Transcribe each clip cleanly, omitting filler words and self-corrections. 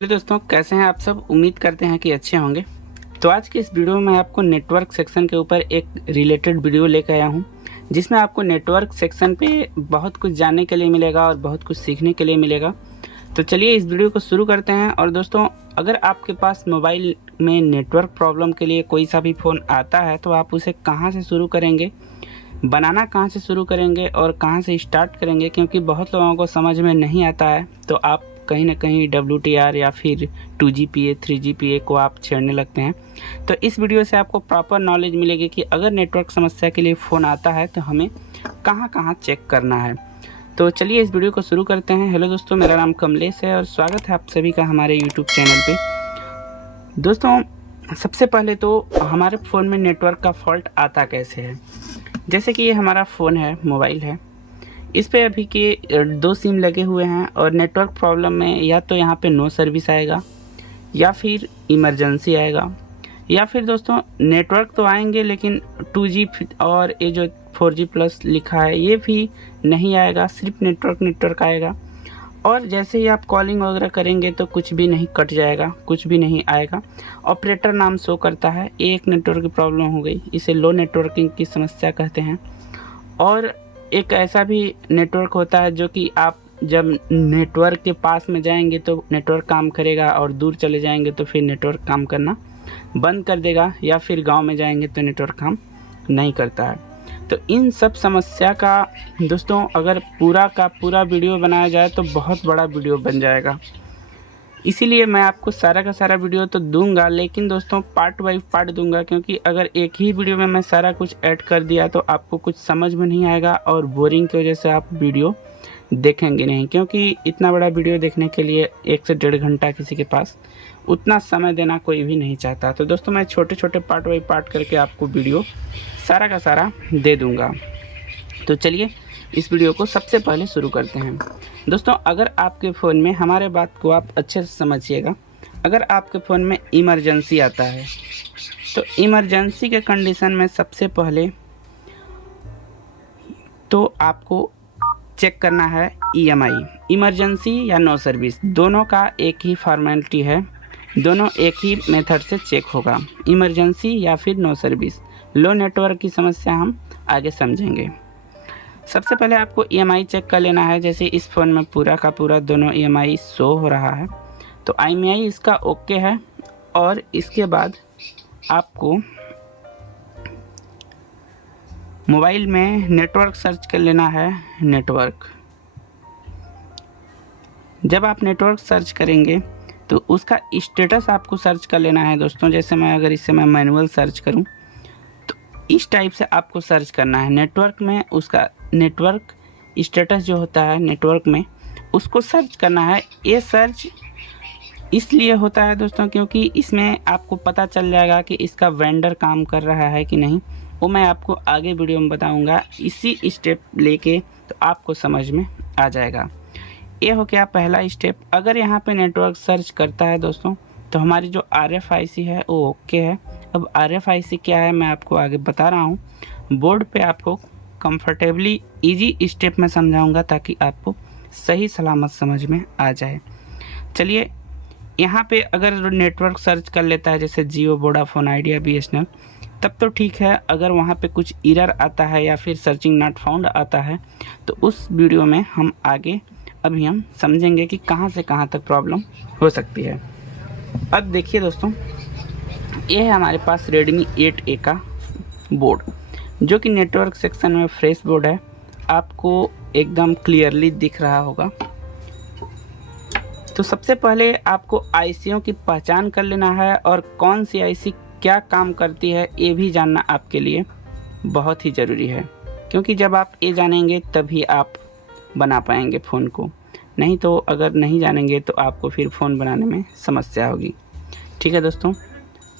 Hello दोस्तों, कैसे हैं आप सब। उम्मीद करते हैं कि अच्छे होंगे। तो आज की इस वीडियो में मैं आपको नेटवर्क सेक्शन के ऊपर एक रिलेटेड वीडियो लेकर आया हूं, जिसमें आपको नेटवर्क सेक्शन पे बहुत कुछ जानने के लिए मिलेगा और बहुत कुछ सीखने के लिए मिलेगा। तो चलिए इस वीडियो को शुरू करते हैं। और दोस्तों, अगर आपके पास मोबाइल में नेटवर्क प्रॉब्लम के लिए कोई सा भी फ़ोन आता है तो आप उसे कहाँ से शुरू करेंगे, बनाना कहाँ से शुरू करेंगे और कहाँ से स्टार्ट करेंगे, क्योंकि बहुत लोगों को समझ में नहीं आता है। तो आप कहीं ना कहीं WTR या फिर 2GPA 3GPA को आप छेड़ने लगते हैं। तो इस वीडियो से आपको प्रॉपर नॉलेज मिलेगी कि अगर नेटवर्क समस्या के लिए फ़ोन आता है तो हमें कहाँ कहाँ चेक करना है। तो चलिए इस वीडियो को शुरू करते हैं। हेलो दोस्तों, मेरा नाम कमलेश है और स्वागत है आप सभी का हमारे यूट्यूब चैनल पे। दोस्तों, सबसे पहले तो हमारे फ़ोन में नेटवर्क का फॉल्ट आता कैसे है। जैसे कि ये हमारा फ़ोन है, मोबाइल है, इस पे अभी के 2 सिम लगे हुए हैं और नेटवर्क प्रॉब्लम में या तो यहाँ पे नो सर्विस आएगा या फिर इमरजेंसी आएगा, या फिर दोस्तों नेटवर्क तो आएंगे लेकिन 2G और ये जो 4G प्लस लिखा है ये भी नहीं आएगा, सिर्फ नेटवर्क आएगा। और जैसे ही आप कॉलिंग वगैरह करेंगे तो कुछ भी नहीं, कट जाएगा, कुछ भी नहीं आएगा। ऑपरेटर नाम शो करता है। ये एक नेटवर्क की प्रॉब्लम हो गई, इसे लो नेटवर्किंग की समस्या कहते हैं। और एक ऐसा भी नेटवर्क होता है जो कि आप जब नेटवर्क के पास में जाएंगे तो नेटवर्क काम करेगा और दूर चले जाएंगे तो फिर नेटवर्क काम करना बंद कर देगा, या फिर गांव में जाएंगे तो नेटवर्क काम नहीं करता है। तो इन सब समस्या का दोस्तों अगर पूरा का पूरा वीडियो बनाया जाए तो बहुत बड़ा वीडियो बन जाएगा। इसीलिए मैं आपको सारा का सारा वीडियो तो दूंगा, लेकिन दोस्तों पार्ट बाई पार्ट दूंगा, क्योंकि अगर एक ही वीडियो में मैं सारा कुछ ऐड कर दिया तो आपको कुछ समझ में नहीं आएगा और बोरिंग की वजह से आप वीडियो देखेंगे नहीं। क्योंकि इतना बड़ा वीडियो देखने के लिए 1 से 1.5 घंटा किसी के पास उतना समय देना कोई भी नहीं चाहता। तो दोस्तों मैं छोटे छोटे पार्ट बाई पार्ट करके आपको वीडियो सारा का सारा दे दूँगा। तो चलिए इस वीडियो को सबसे पहले शुरू करते हैं। दोस्तों, अगर आपके फ़ोन में, हमारे बात को आप अच्छे से समझिएगा, अगर आपके फ़ोन में इमरजेंसी आता है तो इमरजेंसी के कंडीशन में सबसे पहले तो आपको चेक करना है EMI, इमरजेंसी या नो सर्विस, दोनों का एक ही फॉर्मेलिटी है, दोनों एक ही मेथड से चेक होगा, इमरजेंसी या फिर नो सर्विस। लो नेटवर्क की समस्या हम आगे समझेंगे। सबसे पहले आपको EMI चेक कर लेना है। जैसे इस फ़ोन में पूरा का पूरा दोनों EMI शो हो रहा है तो IMEI इसका ओके है। और इसके बाद आपको मोबाइल में नेटवर्क सर्च कर लेना है। नेटवर्क, जब आप नेटवर्क सर्च करेंगे तो उसका स्टेटस आपको सर्च कर लेना है। दोस्तों जैसे मैं अगर इससे मैं मैनुअल सर्च करूं तो इस टाइप से आपको सर्च करना है। नेटवर्क में उसका नेटवर्क स्टेटस जो होता है नेटवर्क में, उसको सर्च करना है। ये सर्च इसलिए होता है दोस्तों क्योंकि इसमें आपको पता चल जाएगा कि इसका वेंडर काम कर रहा है कि नहीं, वो मैं आपको आगे वीडियो में बताऊंगा। इसी स्टेप लेके तो आपको समझ में आ जाएगा। ये हो गया पहला स्टेप। अगर यहाँ पे नेटवर्क सर्च करता है दोस्तों तो हमारी जो RFIC है वो ओके है। अब RFIC क्या है मैं आपको आगे बता रहा हूँ, बोर्ड पे आपको कंफर्टेबली इजी स्टेप में समझाऊंगा ताकि आपको सही सलामत समझ में आ जाए। चलिए यहाँ पे अगर नेटवर्क सर्च कर लेता है जैसे जियो, वोडाफोन, आइडिया, BSNL, तब तो ठीक है। अगर वहाँ पे कुछ एरर आता है या फिर सर्चिंग नॉट फाउंड आता है तो उस वीडियो में हम आगे अभी हम समझेंगे कि कहाँ से कहाँ तक प्रॉब्लम हो सकती है। अब देखिए दोस्तों, ये है हमारे पास Redmi 8A का बोर्ड, जो कि नेटवर्क सेक्शन में फ्रेश बोर्ड है। आपको एकदम क्लियरली दिख रहा होगा। तो सबसे पहले आपको ICओं की पहचान कर लेना है और कौन सी IC क्या काम करती है ये भी जानना आपके लिए बहुत ही ज़रूरी है, क्योंकि जब आप ये जानेंगे तभी आप बना पाएंगे फ़ोन को, नहीं तो अगर नहीं जानेंगे तो आपको फिर फ़ोन बनाने में समस्या होगी। ठीक है दोस्तों,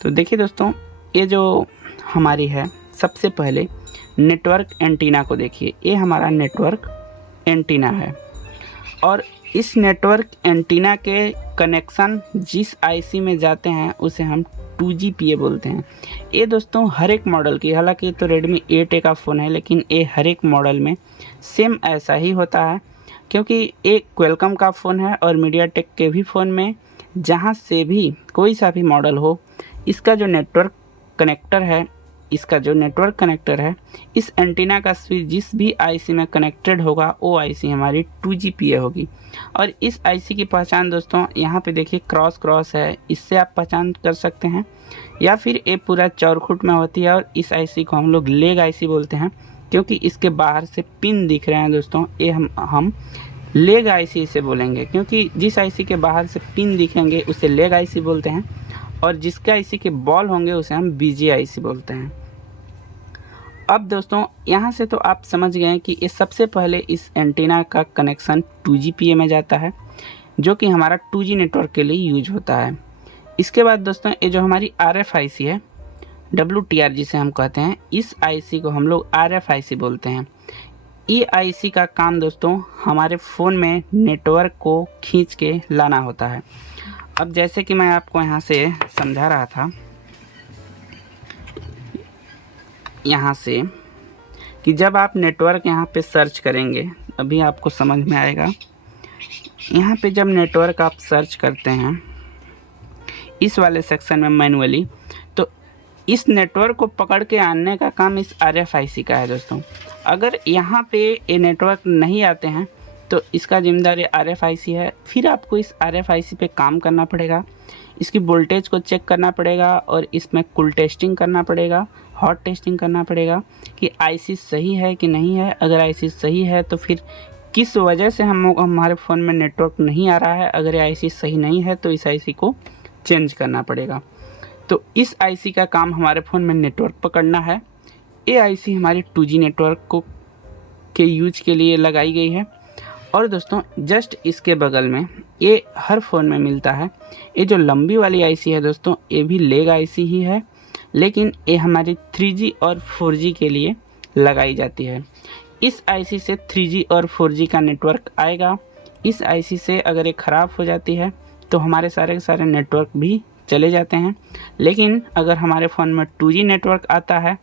तो देखिए दोस्तों, ये जो हमारी है, सबसे पहले नेटवर्क एंटीना को देखिए। ये हमारा नेटवर्क एंटीना है और इस नेटवर्क एंटीना के कनेक्शन जिस IC में जाते हैं उसे हम 2GPA बोलते हैं। ये दोस्तों हर एक मॉडल की, हालांकि तो Redmi 8A का फ़ोन है लेकिन ये हर एक मॉडल में सेम ऐसा ही होता है, क्योंकि एक क्वेलकम का फ़ोन है और मीडियाटेक के भी फ़ोन में जहाँ से भी कोई सा भी मॉडल हो, इसका जो नेटवर्क कनेक्टर है इस एंटीना का स्विच जिस भी आईसी में कनेक्टेड होगा वो आईसी हमारी 2GPA होगी। और इस आईसी की पहचान दोस्तों यहाँ पे देखिए क्रॉस है, इससे आप पहचान कर सकते हैं, या फिर ये पूरा चौखुट में होती है। और इस आईसी को हम लोग लेग आईसी बोलते हैं, क्योंकि इसके बाहर से पिन दिख रहे हैं दोस्तों, ये हम लेग आईसी से बोलेंगे, क्योंकि जिस आईसी के बाहर से पिन दिखेंगे उसे लेग आईसी बोलते हैं, और जिसके आईसी के बॉल होंगे उसे हम बीजी आईसी बोलते हैं। अब दोस्तों यहाँ से तो आप समझ गए कि ये सबसे पहले इस एंटीना का कनेक्शन 2GPA में जाता है, जो कि हमारा 2G नेटवर्क के लिए यूज होता है। इसके बाद दोस्तों ये जो हमारी RF आईसी है, WTR जिसे हम कहते हैं, इस आईसी को हम लोग RF आईसी बोलते हैं। ये आईसी का काम दोस्तों हमारे फ़ोन में नेटवर्क को खींच के लाना होता है। अब जैसे कि मैं आपको यहाँ से समझा रहा था, यहाँ से कि जब आप नेटवर्क यहाँ पे सर्च करेंगे, अभी आपको समझ में आएगा। यहाँ पे जब नेटवर्क आप सर्च करते हैं इस वाले सेक्शन में मैनुअली, तो इस नेटवर्क को पकड़ के आने का काम इस RFIC का है दोस्तों। अगर यहाँ पे ये नेटवर्क नहीं आते हैं तो इसका जिम्मेदार RFIC है। फिर आपको इस RFIC पे काम करना पड़ेगा, इसकी वोल्टेज को चेक करना पड़ेगा, और इसमें कूल टेस्टिंग करना पड़ेगा, हॉट टेस्टिंग करना पड़ेगा कि आईसी सही है कि नहीं है। अगर आईसी सही है तो फिर किस वजह से हमारे फ़ोन में नेटवर्क नहीं आ रहा है। अगर ये आईसी सही नहीं है तो इस आईसी को चेंज करना पड़ेगा। तो इस आईसी का काम हमारे फ़ोन में नेटवर्क पकड़ना है। ये आईसी हमारी 2G नेटवर्क के यूज के लिए लगाई गई है। और दोस्तों जस्ट इसके बगल में ये हर फ़ोन में मिलता है। ये जो लंबी वाली आईसी है दोस्तों, ये भी लेग आईसी ही है, लेकिन ये हमारी 3G और 4G के लिए लगाई जाती है। इस आईसी से 3G और 4G का नेटवर्क आएगा। इस आईसी से अगर ये ख़राब हो जाती है तो हमारे सारे के सारे नेटवर्क भी चले जाते हैं। लेकिन अगर हमारे फ़ोन में 2G नेटवर्क आता है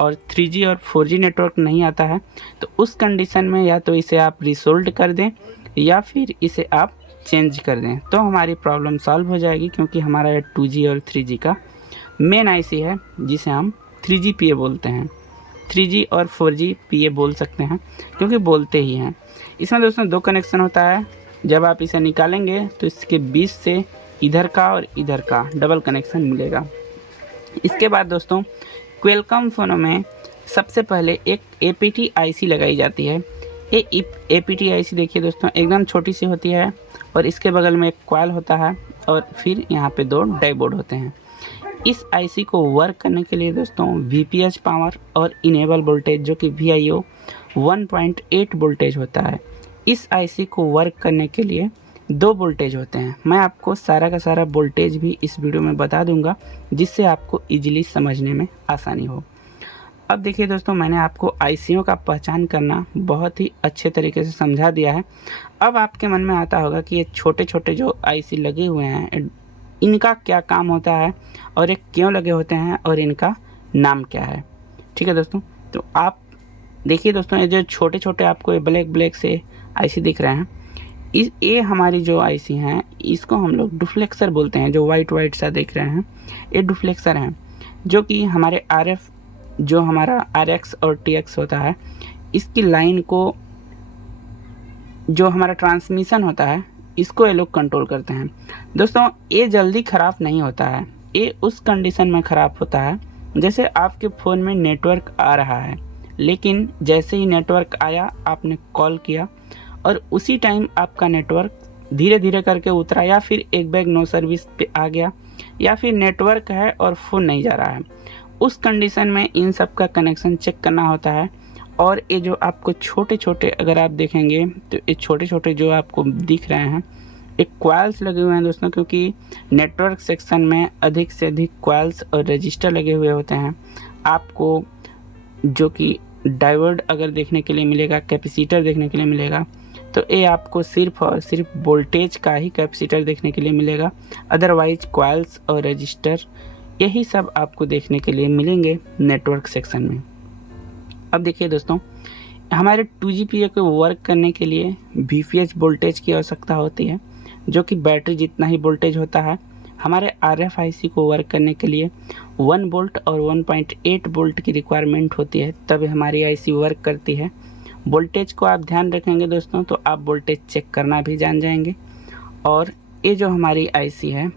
और 3G और 4G नेटवर्क नहीं आता है तो उस कंडीशन में या तो इसे आप रिसोल्ड कर दें या फिर इसे आप चेंज कर दें, तो हमारी प्रॉब्लम सॉल्व हो जाएगी। क्योंकि हमारा ये 2G और 3G का मेन आईसी है जिसे हम 3GPA बोलते हैं। 3G और 4GPA बोल सकते हैं क्योंकि बोलते ही हैं। इसमें दोस्तों दो कनेक्शन होता है। जब आप इसे निकालेंगे तो इसके बीच से इधर का और इधर का डबल कनेक्शन मिलेगा। इसके बाद दोस्तों क्वेलकॉम फ़ोनों में सबसे पहले एक APT आईसी लगाई जाती है। ये APT आईसी देखिए दोस्तों एकदम छोटी सी होती है, और इसके बगल में एक कॉइल होता है, और फिर यहाँ पे दो डाइपोड होते हैं। इस आईसी को वर्क करने के लिए दोस्तों VPH पावर और इनेबल वोल्टेज जो कि VIO 1.8 वोल्टेज होता है। इस आईसी को वर्क करने के लिए दो वोल्टेज होते हैं। मैं आपको सारा का सारा वोल्टेज भी इस वीडियो में बता दूंगा, जिससे आपको इजीली समझने में आसानी हो। अब देखिए दोस्तों, मैंने आपको आईसीओ का पहचान करना बहुत ही अच्छे तरीके से समझा दिया है। अब आपके मन में आता होगा कि ये छोटे छोटे जो आईसी लगे हुए हैं इनका क्या काम होता है, और ये क्यों लगे होते हैं, और इनका नाम क्या है। ठीक है दोस्तों, तो आप देखिए दोस्तों, ये जो छोटे छोटे आपको ये ब्लैक से आईसी दिख रहे हैं, ये हमारी जो आईसी हैं इसको हम लोग डुफ्लेक्सर बोलते हैं। जो वाइट सा देख रहे हैं ये डुफ्लेक्सर हैं, जो कि हमारे RF जो हमारा RX और TX होता है, इसकी लाइन को जो हमारा ट्रांसमिशन होता है इसको ये लोग कंट्रोल करते हैं। दोस्तों ये जल्दी ख़राब नहीं होता है, ये उस कंडीशन में ख़राब होता है जैसे आपके फ़ोन में नेटवर्क आ रहा है, लेकिन जैसे ही नेटवर्क आया आपने कॉल किया और उसी टाइम आपका नेटवर्क धीरे धीरे करके उतरा, या फिर एक बैग नो सर्विस पे आ गया, या फिर नेटवर्क है और फ़ोन नहीं जा रहा है। उस कंडीशन में इन सब का कनेक्शन चेक करना होता है। और ये जो आपको छोटे छोटे अगर आप देखेंगे तो ये छोटे छोटे जो आपको दिख रहे हैं एक कॉइल्स लगे हुए हैं दोस्तों, क्योंकि नेटवर्क सेक्शन में अधिक से अधिक कॉइल्स और रजिस्टर लगे हुए होते हैं। आपको जो कि डायोड अगर देखने के लिए मिलेगा, कैपेसिटर देखने के लिए मिलेगा, तो ये आपको सिर्फ और सिर्फ वोल्टेज का ही कैपेसिटर देखने के लिए मिलेगा। अदरवाइज कॉइल्स और रजिस्टर यही सब आपको देखने के लिए मिलेंगे नेटवर्क सेक्शन में। अब देखिए दोस्तों, हमारे 2GPA को वर्क करने के लिए VPH वोल्टेज की आवश्यकता होती है। जो कि बैटरी जितना ही वोल्टेज होता है। हमारे RFIC को वर्क करने के लिए 1 वोल्ट और 1.8 वोल्ट की रिक्वायरमेंट होती है, तब हमारी IC वर्क करती है। वोल्टेज को आप ध्यान रखेंगे दोस्तों तो आप वोल्टेज चेक करना भी जान जाएंगे। और ये जो हमारी IC है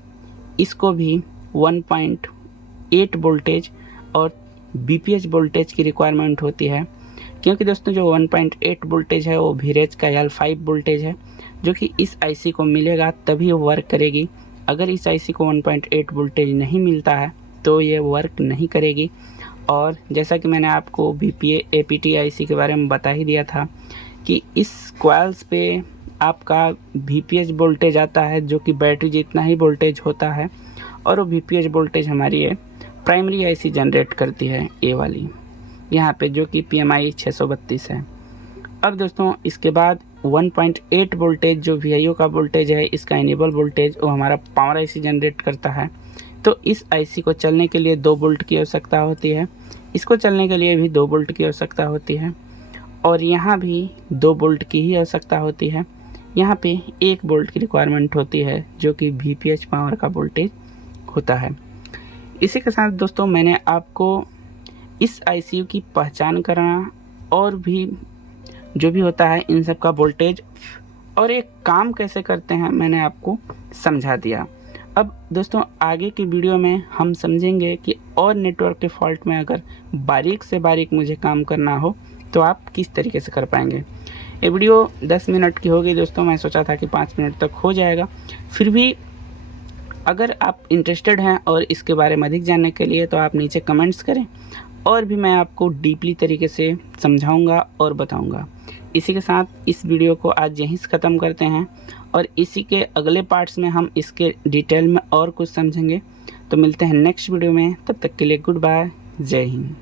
इसको भी 1.8 वोल्टेज और BPH वोल्टेज की रिक्वायरमेंट होती है, क्योंकि दोस्तों जो 1.8 वोल्टेज है वो VREG का L5 वोल्टेज है, जो कि इस IC को मिलेगा तभी वो वर्क करेगी। अगर इस IC को 1.8 वोल्टेज नहीं मिलता है तो ये वर्क नहीं करेगी। और जैसा कि मैंने आपको VPA APT IC के बारे में बता ही दिया था कि इस कॉइल्स पे आपका VPH वोल्टेज आता है, जो कि बैटरी जितना ही वोल्टेज होता है, और वो VPH वोल्टेज हमारी ये प्राइमरी IC जनरेट करती है, ये वाली यहाँ पे, जो कि PMI 632 है। अब दोस्तों इसके बाद 1.8 वोल्टेज जो VIO का वोल्टेज है, इसका इनेबल वोल्टेज वो हमारा पावर IC जनरेट करता है। तो इस IC को चलने के लिए 2 वोल्ट की आवश्यकता होती है, इसको चलने के लिए भी 2 वोल्ट की आवश्यकता होती है, और यहाँ भी 2 वोल्ट की ही आवश्यकता होती है। यहाँ पे 1 वोल्ट की रिक्वायरमेंट होती है, जो कि VPH पावर का वोल्टेज होता है। इसी के साथ दोस्तों मैंने आपको इस IC की पहचान करना और भी जो भी होता है इन सब का वोल्टेज और एक काम कैसे करते हैं मैंने आपको समझा दिया। अब दोस्तों आगे की वीडियो में हम समझेंगे कि और नेटवर्क के फॉल्ट में अगर बारीक से बारीक मुझे काम करना हो तो आप किस तरीके से कर पाएंगे। ये वीडियो 10 मिनट की हो गई दोस्तों, मैं सोचा था कि 5 मिनट तक हो जाएगा। फिर भी अगर आप इंटरेस्टेड हैं और इसके बारे में अधिक जानने के लिए तो आप नीचे कमेंट्स करें, और भी मैं आपको डीपली तरीके से समझाऊंगा और बताऊंगा। इसी के साथ इस वीडियो को आज यहीं से ख़त्म करते हैं, और इसी के अगले पार्ट्स में हम इसके डिटेल में और कुछ समझेंगे। तो मिलते हैं नेक्स्ट वीडियो में, तब तक के लिए गुड बाय, जय हिंद।